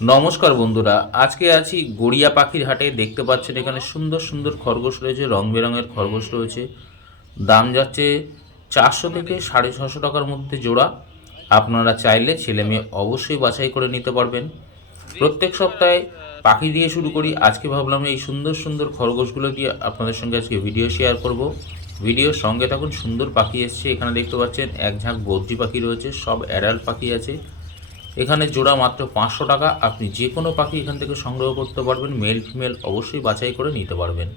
নমস্কার বন্ধুরা, আজকে আছি গড়িয়া পাখির হাটে। দেখতে পাচ্ছেন এখানে সুন্দর সুন্দর খরগোশ রয়েছে, রং বেরঙের খরগোশ রয়েছে। দাম যাচ্ছে 400 থেকে 650 টাকার মধ্যে জোড়া। আপনারা চাইলে ছেলে মেয়ে অবশ্যই বাছাই করে নিতে পারবেন। প্রত্যেক সপ্তাহে পাখি দিয়ে শুরু করি, আজকে ভাবলাম এই সুন্দর সুন্দর খরগোশগুলো দিয়ে আপনাদের সঙ্গে আজকে ভিডিও শেয়ার করব। ভিডিওর সঙ্গে থাকুন, সুন্দর পাখি এসছে। এখানে দেখতে পাচ্ছেন এক ঝাঁক বদ্রি পাখি রয়েছে, সব অ্যাডাল্ট পাখি আছে। এখানে জোড়া মাত্র 500 টাকা। আপনি যে কোনো পাখি এখান থেকে সংগ্রহ করতে পারবেন, মেল ফিমেল অবশ্যই বাছাই করে নিতে পারবেন।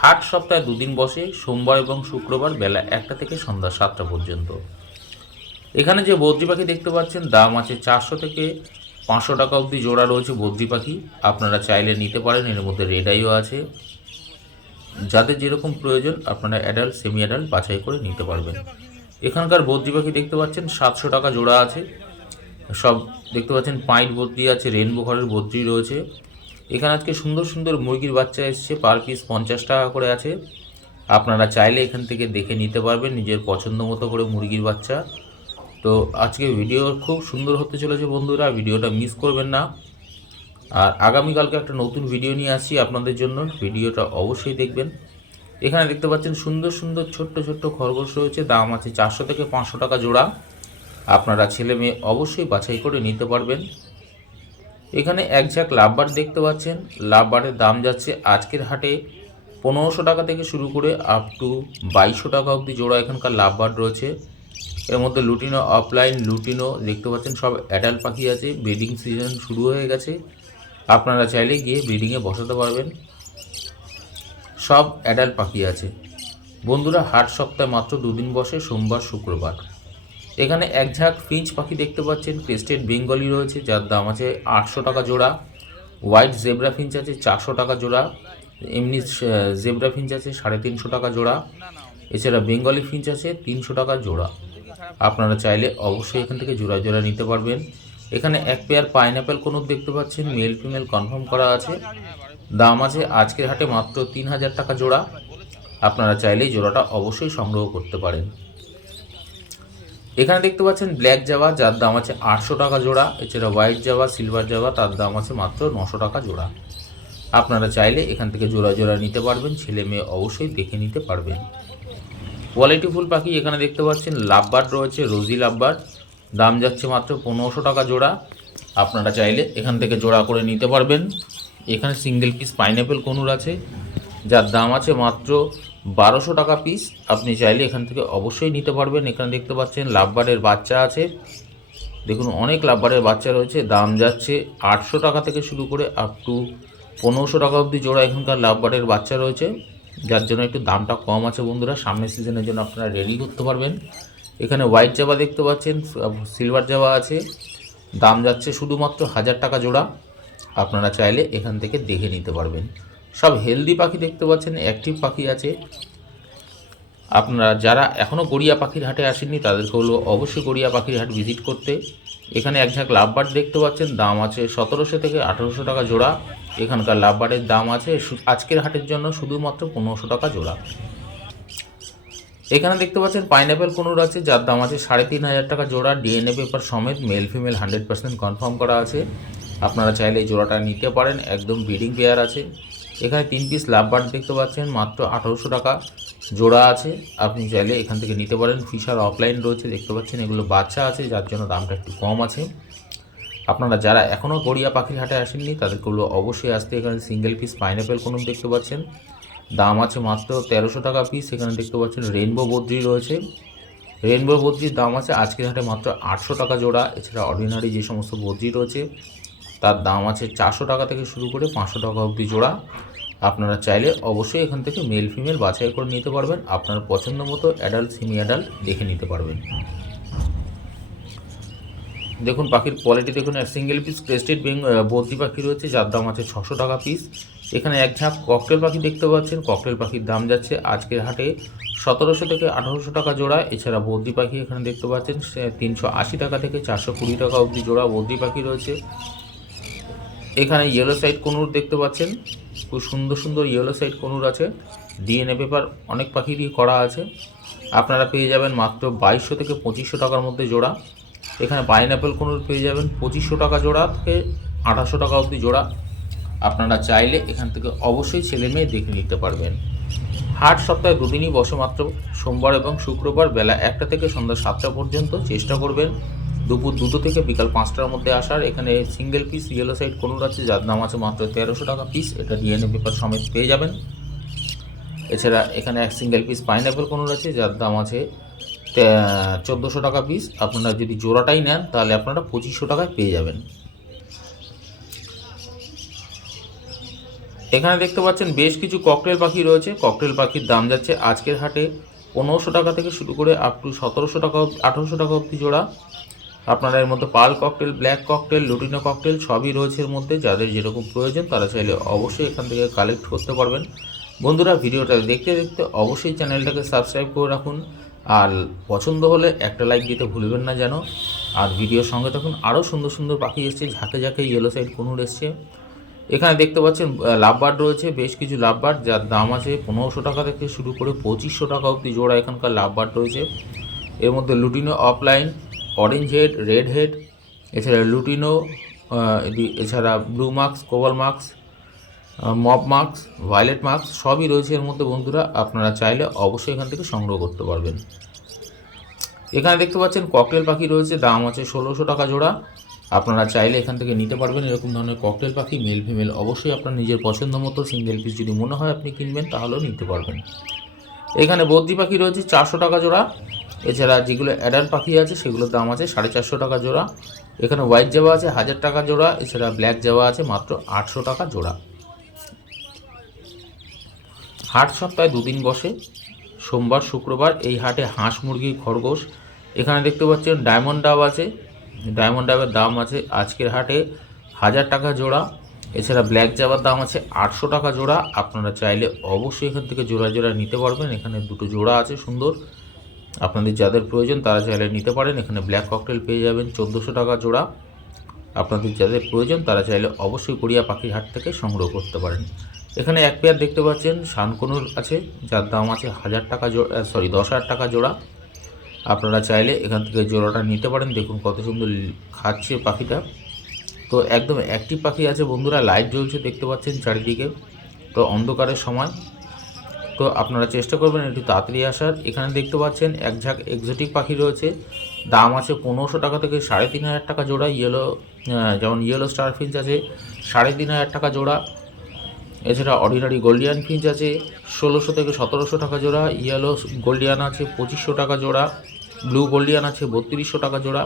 হাট সপ্তাহে দুদিন বসে, সোমবার এবং শুক্রবার বেলা 1টা থেকে সন্ধ্যা 7টা পর্যন্ত। এখানে যে বদ্রি পাখি দেখতে পাচ্ছেন দাম আছে 400 থেকে 500 টাকা অবধি জোড়া রয়েছে বদ্রি পাখি। আপনারা চাইলে নিতে পারেন, এর মধ্যে রেড আইও আছে। যাদের যেরকম প্রয়োজন আপনারা অ্যাডাল্ট সেমি অ্যাডাল্ট বাছাই করে নিতে পারবেন। এখানকার বদ্রি পাখি দেখতে পাচ্ছেন 700 টাকা জোড়া আছে। সব দেখতে পাচ্ছেন পাইট বদ্রি আছে, রেনবো ঘরের বদ্রি রয়েছে। এখানে আজকে সুন্দর সুন্দর মুরগির বাচ্চা এসছে, পার পিস 50 টাকা করে আছে। আপনারা চাইলে এখান থেকে দেখে নিতে পারবেন নিজের পছন্দ মতো করে মুরগির বাচ্চা। তো আজকে ভিডিও খুব সুন্দর হতে চলেছে বন্ধুরা, ভিডিওটা মিস করবেন না। আর আগামীকালকে একটা নতুন ভিডিও নিয়ে আসছি আপনাদের জন্য, ভিডিওটা অবশ্যই দেখবেন। এখানে দেখতে পাচ্ছেন সুন্দর সুন্দর ছোট্ট ছোট্ট খরগোশ রয়েছে, দাম আছে 400 থেকে 500 টাকা জোড়া। আপনারা ছেলে মেয়ে অবশ্যই বাছাই করে নিতে পারবেন। এখানে এক ঝাঁক লাভবার্ড দেখতে পাচ্ছেন, লাভবার্ডের দাম যাচ্ছে আজকের হাটে 1500 টাকা থেকে শুরু করে আপ টু 2200 টাকা অবধি জোড়া এখানকার লাভবার্ড রয়েছে। এর মধ্যে লুটিনো, অফলাইন লুটিনো দেখতে পাচ্ছেন, সব অ্যাডাল্ট পাখি আছে। ব্রিডিং সিজন শুরু হয়ে গেছে, আপনারা চাইলে গিয়ে ব্রিডিংয়ে বসাতে পারবেন। সব অ্যাডাল্ট পাখি আছে বন্ধুরা। হাট সপ্তাহে মাত্র দুদিন বসে, সোমবার শুক্রবার। এখানে এক ঝাঁক ফিঞ্চ পাখি দেখতে পাচ্ছেন, ক্রেস্টেড বেঙ্গলি রয়েছে, যার দাম আছে 800 টাকা জোড়া। হোয়াইট জেব্রা ফিঞ্চ আছে 400 টাকা জোড়া। এমনি জেব্রা ফিঞ্চ আছে 350 টাকা জোড়া। এছাড়া বেঙ্গলি ফিঞ্চ আছে 300 টাকা জোড়া। আপনারা চাইলে অবশ্যই এখান থেকে জোড়া জোড়া নিতে পারবেন। এখানে এক পেয়ার পাইনঅ্যাপেল কোনুর দেখতে পাচ্ছেন, মেল ফিমেল কনফার্ম করা আছে। দাম আছে আজকের হাটে মাত্র 3000 টাকা জোড়া। আপনারা চাইলেই জোড়াটা অবশ্যই সংগ্রহ করতে পারেন। এখানে দেখতে পাচ্ছেন ব্ল্যাক জাভা, যার দাম আছে 800 টাকা জোড়া। এছাড়া হোয়াইট জাভা, সিলভার জাভা, তার দাম আছে মাত্র 900 টাকা জোড়া। আপনারা চাইলে এখান থেকে জোড়া জোড়া নিতে পারবেন, ছেলে মেয়ে অবশ্যই দেখে নিতে পারবেন। কোয়ালিটিফুল পাখি এখানে দেখতে পাচ্ছেন লাভবার্ড রয়েছে, রোজি লাভবার্ড, দাম যাচ্ছে মাত্র 1500 টাকা জোড়া। আপনারা চাইলে এখান থেকে জোড়া করে নিতে পারবেন। এখানে সিঙ্গেল পিস পাইনঅ্যাপেল কনুর আছে, যার দাম আছে মাত্র 1200 টাকা পিস। আপনি চাইলে এখান থেকে অবশ্যই নিতে পারবেন। এখানে দেখতে পাচ্ছেন লাভবার্ডের বাচ্চা আছে, দেখুন অনেক লাভবার্ডের বাচ্চা রয়েছে। দাম যাচ্ছে 800 টাকা থেকে শুরু করে আপ টু 1500 টাকা অবধি জোড়া এখানকার লাভবার্ডের বাচ্চা রয়েছে, যার জন্য একটু দামটা কম আছে বন্ধুরা। সামনের সিজনের জন্য আপনারা রেডি করতে পারবেন। এখানে হোয়াইট জাভা দেখতে পাচ্ছেন, সিলভার জাভা আছে, দাম যাচ্ছে শুধুমাত্র 1000 টাকা জোড়া। আপনারা চাইলে এখান থেকে দেখে নিতে পারবেন। সব হেলদি পাখি দেখতে পাচ্ছেন, অ্যাক্টিভ পাখি আছে। আপনারা যারা এখনও গড়িয়া পাখির হাটে আসেননি তাদেরকে হলো অবশ্যই গড়িয়া পাখির হাট ভিজিট করতে। এখানে এক ঝাঁক লাভবার্ড দেখতে পাচ্ছেন, দাম আছে 1700 থেকে 1800 টাকা জোড়া। এখানকার লাভবার্ডের দাম আছে আজকের হাটের জন্য শুধুমাত্র 1500 টাকা জোড়া। এখানে দেখতে পাচ্ছেন পাইনঅ্যাপেল কোনুর আছে, যার দাম আছে 3500 টাকা জোড়া। ডিএনএ পেপার সমেত, মেল ফিমেল 100% কনফার্ম করা আছে। আপনারা চাইলে এই জোড়াটা নিতে পারেন, একদম ব্রিডিং পেয়ার আছে। এখানে 3 পিস লাভবার্ড দেখতে পাচ্ছেন, মাত্র 1800 টাকা জোড়া আছে। আপনি চাইলে এখান থেকে নিতে পারেন। ফিশার অফলাইন রয়েছে দেখতে পাচ্ছেন, এগুলো বাচ্চা আছে, যার জন্য দামটা একটু কম আছে। আপনারা যারা এখনও গড়িয়া পাখির হাটে আসেননি তাদেরগুলো অবশ্যই আসতে। এখানে সিঙ্গেল পিস পাইনঅ্যাপেল কোনুর দেখতে পাচ্ছেন, দাম আছে মাত্র 1300 টাকা পিস। এখানে দেখতে পাচ্ছেন রেনবো বদ্রি রয়েছে, রেনবো বদ্রির দাম আছে আজকের হাটে মাত্র 800 টাকা জোড়া। এছাড়া অর্ডিনারি যে সমস্ত বদ্রি রয়েছে তার দাম আছে 400 টাকা থেকে শুরু করে 500 টাকা অবধি জোড়া। আপনারা চাইলে অবশ্যই এখান থেকে মেল ফিমেল বাছাই করে নিতে পারবেন, আপনার পছন্দ মতো অ্যাডাল্ট সেমি অ্যাডাল্ট দেখে নিতে পারবেন। দেখুন পাখির কোয়ালিটি দেখুন, সিঙ্গেল পিস ক্রেস্টেড বদ্রি পাখি রয়েছে, যার দাম আছে 600 টাকা পিস। এখানে এক ঝাঁক ককটেল পাখি দেখতে পাচ্ছেন, ককটেল পাখির দাম যাচ্ছে আজকের হাটে 1700 থেকে 1800 টাকা জোড়া। এছাড়া বদ্রি পাখি এখানে দেখতে পাচ্ছেন 380 টাকা থেকে 420 টাকা অবধি জোড়া বদ্রি পাখি রয়েছে। এখানে ইয়েলো সাইড কনুর দেখতে পাচ্ছেন, খুব সুন্দর সুন্দর ইয়েলো সাইড কনুর আছে। ডিএনএ পেপার অনেক পাখিরই করা আছে। আপনারা পেয়ে যাবেন মাত্র 2200 থেকে 2500 টাকার মধ্যে জোড়া। এখানে পাইনঅ্যাপেল কোনুর পেয়ে যাবেন 2500 টাকা জোড়া থেকে 2800 টাকা অবধি জোড়া। আপনারা চাইলে এখান থেকে অবশ্যই ছেলে মেয়ে দেখে নিতে পারবেন। হাট সপ্তাহে দুদিনই বসে, মাত্র সোমবার এবং শুক্রবার বেলা 1টা থেকে সন্ধ্যা 7টা পর্যন্ত। চেষ্টা করবেন দুপুর 2টো থেকে বিকাল 5টার মধ্যে আসার। এখানে সিঙ্গেল পিস ইয়েলো সাইড কোনুর আছে যার দাম আছে মাত্র 1300 টাকা পিস, এটা ডিএনএ পেপার সমেত পেয়ে যাবেন। এছাড়া এখানে এক সিঙ্গেল পিস পাইনঅ্যাপেল কোনুর আছে যার দাম আছে 1400 টাকা পিস। আপনারা যদি জোড়াটাই নেন তাহলে আপনারা 2500 টাকায় পেয়ে যাবেন। এখানে দেখতে পাচ্ছেন বেশ কিছু ককটেল পাখি রয়েছে। ককটেল পাখির দাম যাচ্ছে আজকের হাটে 1500 টাকা থেকে শুরু করে আপ টু 1700 টাকা 1800 টাকা অবধি জোড়া। আপনারা এর মধ্যে pearl cockatiel, black cockatiel, lutino cockatiel সবই রয়েছে এর মধ্যে। যাদের যেরকম প্রয়োজন তারা চাইলে অবশ্যই এখান থেকে কালেক্ট করতে পারবেন। বন্ধুরা, ভিডিওটা দেখতে দেখতে অবশ্যই চ্যানেলটাকে সাবস্ক্রাইব করে রাখুন, আর পছন্দ হলে একটা লাইক দিতে ভুলবেন না যেন। আর ভিডিওর সঙ্গে তখন আরও সুন্দর সুন্দর পাখি এসছে, ঝাঁকে ঝাঁকে ইয়েলো সাইড কোনুর এসছে। এখানে দেখতে পাচ্ছেন লাভবার্ড রয়েছে, বেশ কিছু লাভবার্ড যার দাম আছে 1500 টাকা থেকে শুরু করে 2500 টাকা অবধি জোড়া এখানকার লাভবার্ড রয়েছে। এর মধ্যে lutino opaline, orange head, red head, এছাড়া লুটিনো, এছাড়া blue masks, cobalt masks, mauve masks, violet masks সবই রয়েছে এর মধ্যে। বন্ধুরা, আপনারা চাইলে অবশ্যই এখান থেকে সংগ্রহ করতে পারবেন। এখানে দেখতে পাচ্ছেন ককটেল পাখি রয়েছে, দাম আছে 1600 টাকা জোড়া। আপনারা চাইলে এখান থেকে নিতে পারবেন এরকম ধরনের ককটেল পাখি, মেল ফিমেল অবশ্যই আপনার নিজের পছন্দ মতো। সিঙ্গেল পিস যদি মনে হয় আপনি কিনবেন তাহলেও নিতে পারবেন। এখানে বদ্রি পাখি রয়েছে 400 টাকা জোড়া। এছাড়া যেগুলো অ্যাডাল্ট পাখি আছে সেগুলোর দাম আছে 450 টাকা জোড়া। এখানে হোয়াইট জাবা আছে 1000 টাকা জোড়া। এছাড়া ব্ল্যাক জাবা আছে মাত্র 800 টাকা জোড়া। হাট সপ্তাহে দুদিন বসে, সোমবার শুক্রবার। এই হাটে হাঁস, মুরগি, খরগোশ। এখানে দেখতে পাচ্ছেন ডায়মন্ড ডাব আছে। ডায়মন্ড ডাবের দাম আছে আজকের হাটে 1000 টাকা জোড়া। এছাড়া ব্ল্যাক জাবার দাম আছে 800 টাকা জোড়া। আপনারা চাইলে অবশ্যই এখান থেকে জোড়া জোড়া নিতে পারবেন। এখানে দুটো জোড়া আছে সুন্দর, আপনাদের যাদের প্রয়োজন তারা চাইলে নিতে পারেন। এখানে ব্ল্যাক ককটেল পেয়ে যাবেন 1400 টাকা জোড়া। আপনাদের যাদের প্রয়োজন তারা চাইলে অবশ্যই গড়িয়া পাখির হাট থেকে সংগ্রহ করতে পারেন। এখানে এক পেয়ার দেখতে পাচ্ছেন শানকনুর আছে যার দাম আছে 1000 টাকা জোড়া, 10,000 টাকা জোড়া। আপনারা চাইলে এখান থেকে জোড়াটা নিতে পারেন। দেখুন কত সুন্দর খাচ্ছে পাখিটা। তো একদম অ্যাক্টিভ পাখি আছে বন্ধুরা, লাইট জ্বলছে দেখতে পাচ্ছেন চারিদিকে। তো অন্ধকারের সময় তো আপনারা চেষ্টা করবেন একটু তাড়াতাড়ি আসার। এখানে দেখতে পাচ্ছেন এক ঝাঁক এক্সোটিক পাখি রয়েছে, দাম আছে 1500 টাকা থেকে 3500 টাকা জোড়া। ইয়েলো, যেমন ইয়েলো স্টার ফিঞ্চ আছে 3500 টাকা জোড়া। এছাড়া অর্ডিনারি গোল্ডিয়ান ফিঞ্চ আছে 1600 থেকে 1700 টাকা জোড়া। ইয়েলো গোল্ডিয়ান আছে 2500 টাকা জোড়া। ব্লু গোল্ডিয়ান আছে 3200 টাকা জোড়া।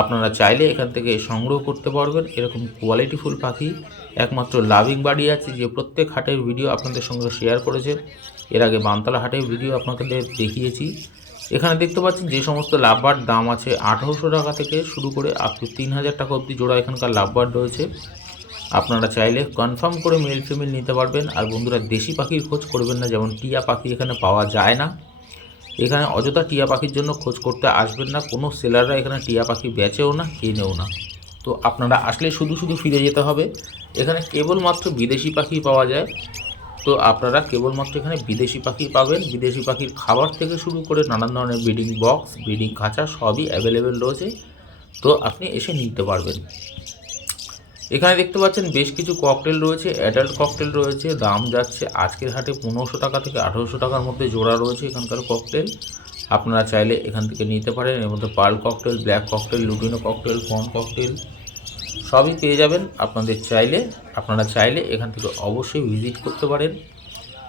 আপনারা চাইলে এখান থেকে সংগ্রহ করতে পারবেন এরকম কোয়ালিটিফুল পাখি। একমাত্র লাভিং বাড়ি আছে যে প্রত্যেক হাটের ভিডিও আপনাদের সঙ্গে শেয়ার করেছে। এর আগে বানতলা হাটের ভিডিও আপনাদের দেখিয়েছি। এখানে দেখতে পাচ্ছেন যে সমস্ত লাভবার্ড দাম আছে 1800 টাকা থেকে শুরু করে আপ টু 3000 টাকা অবধি জোড়া এখানকার লাভবার্ড রয়েছে। আপনারা চাইলে কনফার্ম করে মেল ফিমেল নিতে পারবেন। আর বন্ধুরা, দেশি পাখির খোঁজ করবেন না, যেমন টিয়া পাখি এখানে পাওয়া যায় না। এখানে অযথা টিয়া পাখির জন্য খোঁজ করতে আসবেন না। কোনো সেলাররা এখানে টিয়া পাখি বেচেও না, কেনেও না। তো আপনারা আসলে শুধু শুধু ফিরে যেতে হবে। এখানে কেবলমাত্র বিদেশি পাখি পাওয়া যায়। তো আপনারা কেবলমাত্র এখানে বিদেশি পাখি পাবেন। বিদেশি পাখির খাবার থেকে শুরু করে নানান ধরনের ব্রিডিং বক্স, ব্রিডিং খাঁচা সবই অ্যাভেলেবেল রয়েছে। তো আপনি এসে নিতে পারবেন। এখানে দেখতে পাচ্ছেন বেশ কিছু ককটেল রয়েছে, অ্যাডাল্ট ককটেল রয়েছে। দাম যাচ্ছে আজকের হাটে 1500 টাকা থেকে 1800 টাকার মধ্যে জোড়া রয়েছে এখানকার ককটেল। আপনারা চাইলে এখান থেকে নিতে পারেন। এর মধ্যে pearl cockatiel, black cockatiel, lutino cockatiel, fawn cockatiel সবই পেয়ে যাবেন। আপনারা চাইলে এখান থেকে অবশ্যই ভিজিট করতে পারেন।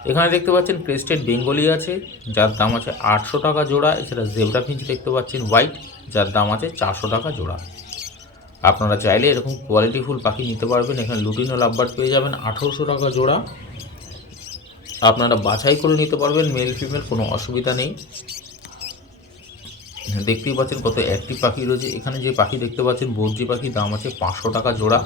এখানে দেখতে পাচ্ছেন ক্রেস্টেড বেঙ্গলি আছে যার দাম আছে 800 টাকা জোড়া। এছাড়া জেব্রা ফিঞ্চ দেখতে পাচ্ছেন হোয়াইট, যার দাম আছে 400 টাকা জোড়া। আপনারা চাইলে এরকম কোয়ালিটিফুল পাখি নিতে পারবেন। এখানে লুটিনো লাভবার্ড পেয়ে যাবেন 1800 টাকা জোড়া। আপনারা বাছাই করে নিতে পারবেন মেল ফিমেল, কোনো অসুবিধা নেই। দেখতেই পাচ্ছেন কত অ্যাক্টিভ পাখি রয়েছে। এখানে যে পাখি দেখতে পাচ্ছেন বদ্রি পাখি, দাম আছে 500 টাকা জোড়া।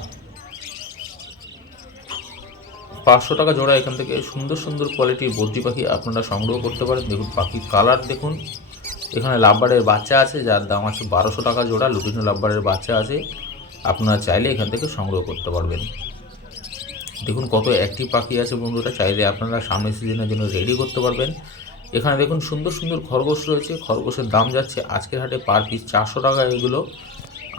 500 টাকা জোড়া। এখান থেকে সুন্দর সুন্দর কোয়ালিটির বদ্রি পাখি আপনারা সংগ্রহ করতে পারেন। দেখুন পাখির কালার দেখুন। এখানে লাভবার্ডের বাচ্চা আছে যার দাম আছে 1200 টাকা জোড়া। লুটিনো লাভবার্ডের বাচ্চা আছে, আপনারা চাইলে এখান থেকে সংগ্রহ করতে পারবেন। দেখুন কত অ্যাক্টিভ পাখি আছে বন্ধুরা, চাইলে আপনারা সামনের সিজনের জন্য রেডি করতে পারবেন। এখানে দেখুন সুন্দর সুন্দর খরগোশ রয়েছে। খরগোশের দাম যাচ্ছে আজকের হাটে পার পিস 400 টাকা। এগুলো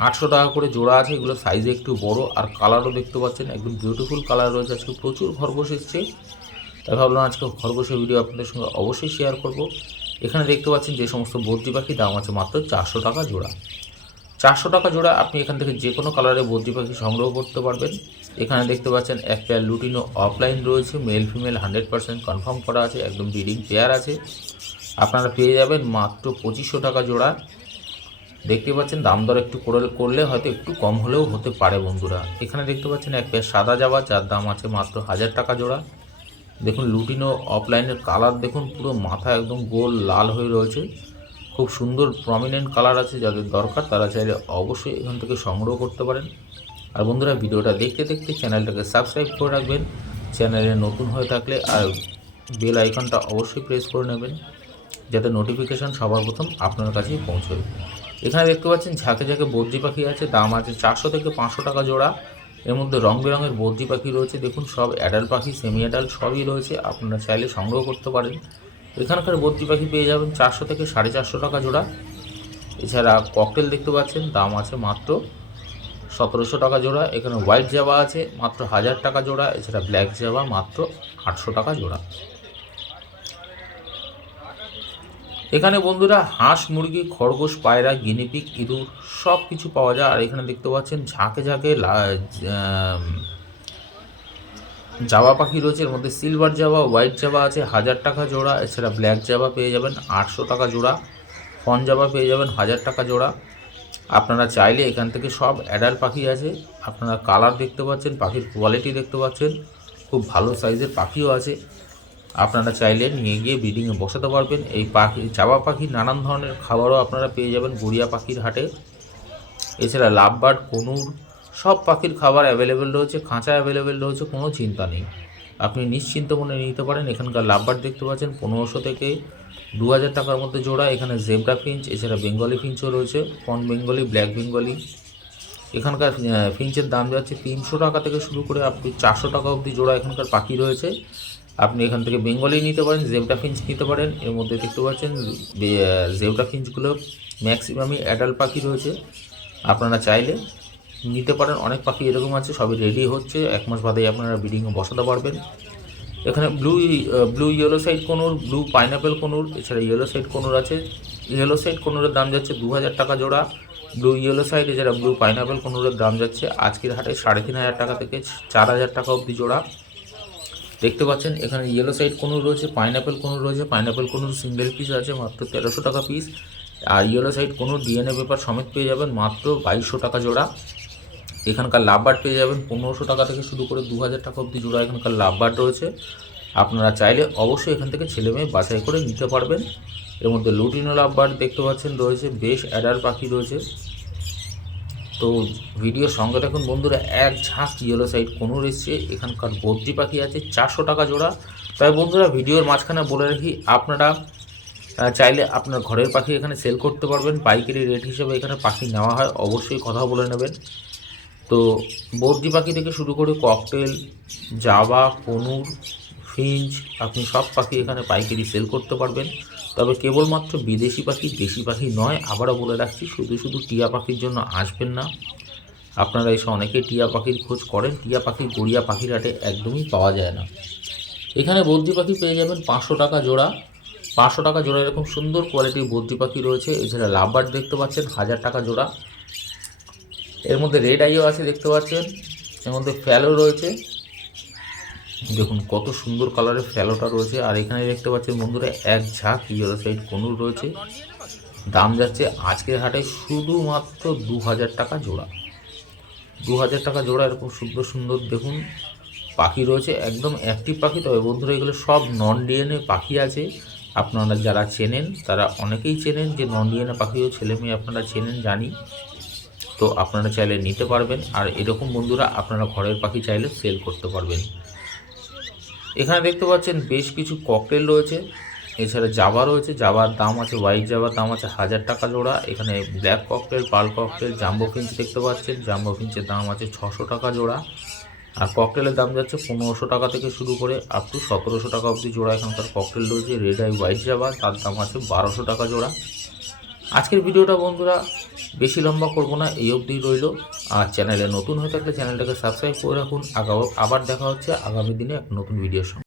800 টাকা করে জোড়া আছে। এগুলো সাইজে একটু বড়, আর কালারও দেখতে পাচ্ছেন একদম বিউটিফুল কালার রয়েছে। আজকে প্রচুর খরগোশ এসছে, তাই ভাবলাম আজকে খরগোশের ভিডিও আপনাদের সঙ্গে অবশ্যই শেয়ার করব। এখানে দেখতে পাচ্ছেন যে সমস্ত বদ্রি পাখি, দাম আছে মাত্র 400 টাকা জোড়া। 400 টাকা জোড়া। আপনি এখান থেকে যে কোনো কালারের বদ্রি পাখি সংগ্রহ করতে পারবেন। এখানে দেখতে পাচ্ছেন এক পেয়ার লুটিনো অফলাইন রয়েছে, মেল ফিমেল 100% কনফার্ম করা আছে, একদম ব্রিডিং পেয়ার আছে। আপনারা পেয়ে যাবেন মাত্র 2500 টাকা জোড়া। দেখতে পাচ্ছেন দাম দর একটু করলে হয়তো একটু কম হলেও হতে পারে বন্ধুরা। এখানে দেখতে পাচ্ছেন এক পেয়ার সাদা জাবা, যার দাম আছে মাত্র 1000 টাকা জোড়া। দেখুন লুটিনো অফলাইনের কালার দেখুন, পুরো মাথা একদম গোল লাল হয়ে রয়েছে, খুব সুন্দর প্রমিনেন্ট কালার আছে। যাদের দরকার তারা চাইলে অবশ্যই এখান থেকে সংগ্রহ করতে পারেন। আর বন্ধুরা ভিডিওটা দেখতে দেখতে চ্যানেলটাকে সাবস্ক্রাইব করে রাখবেন, চ্যানেলে নতুন হয়ে থাকলে, আর বেল আইকনটা অবশ্যই প্রেস করে নেবেন যাতে নোটিফিকেশান সবার প্রথম আপনার কাছেই পৌঁছয়। এখানে দেখতে পাচ্ছেন ঝাঁকে ঝাঁকে বদ্রি পাখি আছে, দাম আছে 400 থেকে 500 টাকা জোড়া। এর মধ্যে রং বেরঙের বদ্রি পাখি রয়েছে, দেখুন সব অ্যাডাল্ট পাখি, সেমি অ্যাডাল্ট সবই রয়েছে, আপনারা চাইলে সংগ্রহ করতে পারেন। এখানকার বদ্রি পাখি পেয়ে যাবেন 400 থেকে 450 টাকা জোড়া। এছাড়া ককটেল দেখতে পাচ্ছেন, দাম আছে মাত্র 1700 টাকা জোড়া। এখানে হোয়াইট জাবা আছে মাত্র 1000 টাকা জোড়া। এছাড়া ব্ল্যাক জাবা মাত্র 800 টাকা জোড়া। এখানে বন্ধুরা হাঁস, মুরগি, খরগোশ, পায়রা, গিনিপিগ, ইঁদুর সব কিছু পাওয়া যায়। আর এখানে দেখতে পাচ্ছেন ঝাঁকে ঝাঁকে জাবা পাখি রয়েছে। এর মধ্যে সিলভার জাবা, হোয়াইট জাবা আছে 1000 টাকা জোড়া। এছাড়া ব্ল্যাক জাবা পেয়ে যাবেন 800 টাকা জোড়া। ফন জাবা পেয়ে যাবেন 1000 টাকা জোড়া। আপনারা চাইলে এখান থেকে সব অ্যাডাল্ট পাখি আছে, আপনারা কালার দেখতে পাচ্ছেন, পাখির কোয়ালিটি দেখতে পাচ্ছেন, খুব ভালো সাইজের পাখিও আছে। আপনারা চাইলে নিয়ে গিয়ে ব্রিডিংয়ে বসাতে পারবেন। এই পাখি জাবা পাখির নানান ধরনের খাবারও আপনারা পেয়ে যাবেন গড়িয়া পাখির হাটে। এছাড়া লাভবার্ড, কনুর সব পাখির খাবার অ্যাভেলেবেল রয়েছে, খাঁচা অ্যাভেলেবেল রয়েছে, কোনো চিন্তা নেই, আপনি নিশ্চিন্ত মনে নিতে পারেন। এখানকার লাভবার্ড দেখতে পাচ্ছেন 1500 থেকে 2000 টাকার মধ্যে জোড়া। এখানে জেব্রা ফিঞ্চ, এছাড়া বেঙ্গলি ফিঞ্চও রয়েছে, ফন বেঙ্গলি, ব্ল্যাক বেঙ্গলি। এখানকার ফিঞ্চের দাম যাচ্ছে 300 টাকা থেকে শুরু করে আপনি 400 টাকা অবধি জোড়া এখানকার পাখি রয়েছে। আপনি এখান থেকে বেঙ্গলি নিতে পারেন, জেব্রা ফিঞ্চ নিতে পারেন। এর মধ্যে দেখতে পাচ্ছেন জেব্রা ফিঞ্চগুলো ম্যাক্সিমামই অ্যাডাল্ট পাখি রয়েছে, আপনারা চাইলে নিতে পারেন। অনেক পাখি এরকম আছে, সবই রেডি হচ্ছে, 1 মাস বাদেই আপনারা ব্রিডিংয়ে বসাতে পারবেন। এখানে blue yellow side কোনুর, blue pineapple কোনুর, এছাড়া ইয়েলো সাইড কোনুর আছে। ইয়েলো সাইড কোনুরের দাম যাচ্ছে 2000 টাকা জোড়া। ব্লু ইয়েলো সাইড এছাড়া ব্লু পাইনাপেল কোনুরের দাম যাচ্ছে আজকের হাটে 3500 টাকা থেকে 4000 টাকা অবধি জোড়া। দেখতে পাচ্ছেন এখানে ইয়েলো সাইড কোনুর রয়েছে, পাইনাপেল কোনুর রয়েছে। পাইনাপেল কোনুর সিঙ্গেল পিস আছে মাত্র 1300 টাকা পিস। আর yellow side conure DNA paper সমেত পেয়ে যাবেন মাত্র 2200 টাকা জোড়া। এখানকার লাভবার্ড পেয়ে যাবেন 1500 টাকা থেকে শুরু করে 2000 টাকা অবধি জোড়া এখানকার লাভবার্ড রয়েছে। আপনারা চাইলে অবশ্যই এখান থেকে ছেলে মেয়ে বাছাই করে নিতে পারবেন। এর মধ্যে লুটিনো লাভবার্ড দেখতে পাচ্ছেন রয়েছে, বেশ অ্যাডাল্ট পাখি রয়েছে। তো ভিডিওর সঙ্গে দেখুন বন্ধুরা, এক ঝাঁক ইয়েলো সাইড কোনুর এসছে। এখানকার বদ্রি পাখি আছে 400 টাকা জোড়া। তাই বন্ধুরা ভিডিওর মাঝখানে বলে রাখি, আপনারা চাইলে আপনার ঘরের পাখি এখানে সেল করতে পারবেন, পাইকারি রেট হিসেবে এখানে পাখি নেওয়া হয়, অবশ্যই কথা বলে নেবেন। তো বদ্রি পাখি থেকে শুরু করে ককটেল, জাবা, কোনুর, ফিঞ্চ, আপনি সব পাখি এখানে পাইকারি সেল করতে পারবেন। তবে কেবলমাত্র বিদেশি পাখি, দেশি পাখি নয়। আবারও বলে রাখছি, শুধু শুধু টিয়া পাখির জন্য আসবেন না। আপনারা এসে অনেকে টিয়া পাখির খোঁজ করেন, টিয়া পাখি গড়িয়া পাখির হাটে একদমই পাওয়া যায় না। এখানে বদ্রি পাখি পেয়ে যাবেন 500 টাকা জোড়া। 500 টাকা জোড়া এরকম সুন্দর কোয়ালিটির বদ্রি পাখি রয়েছে। এছাড়া লাভবার্ড দেখতে পাচ্ছেন 1000 টাকা জোড়া। এর মধ্যে রেড আইও আছে দেখতে পাচ্ছেন, এর মধ্যে ফ্যালো রয়েছে, দেখুন কত সুন্দর কালারের ফ্যালোটা রয়েছে। আর এখানে দেখতে পাচ্ছেন বন্ধুরা এক ঝাঁক ইয়েলো সাইড কোনুর রয়েছে, দাম যাচ্ছে আজকের হাটে শুধুমাত্র 2000 টাকা জোড়া। 2000 টাকা জোড়া এরকম সুন্দর সুন্দর দেখুন পাখি রয়েছে, একদম অ্যাক্টিভ পাখি। তবে বন্ধুরা এগুলো সব নন ডিএনএ পাখি আছে। আপনারা যারা চেনেন তারা অনেকেই চেনেন যে নন ডিএনএ পাখিও ছেলে মেয়ে আপনারা চেনেন জানি। তো আপনারা চাইলে নিতে পারবেন। আর এরকম বন্ধুরা আপনারা ঘরের পাখি চাইলে সেল করতে পারবেন। এখানে দেখতে পাচ্ছেন বেশ কিছু ককটেল রয়েছে, এছাড়া জাভা রয়েছে। জাভার দাম আছে, হোয়াইট জাভার দাম আছে 1000 টাকা জোড়া। এখানে black cocktail, pearl cocktail, jumbo finch দেখতে পাচ্ছেন, জাম্বো ফিঞ্চের দাম আছে 600 টাকা জোড়া। আর ককটেলের দাম যাচ্ছে 1500 টাকা থেকে শুরু করে আপ টু 1700 টাকা অবধি জোড়া এখানকার ককটেল রয়েছে। রেড আই হোয়াইট জাভা, তার দাম আছে 1200 টাকা জোড়া। আজকের ভিডিওটা বন্ধুরা বেশি লম্বা করব না, এই অবধি রইল। আর চ্যানেলে নতুন হয়ে থাকলে চ্যানেলটাকে সাবস্ক্রাইব করে রাখুন। আবার দেখা হচ্ছে আগামী দিনে এক নতুন ভিডিওর সঙ্গে।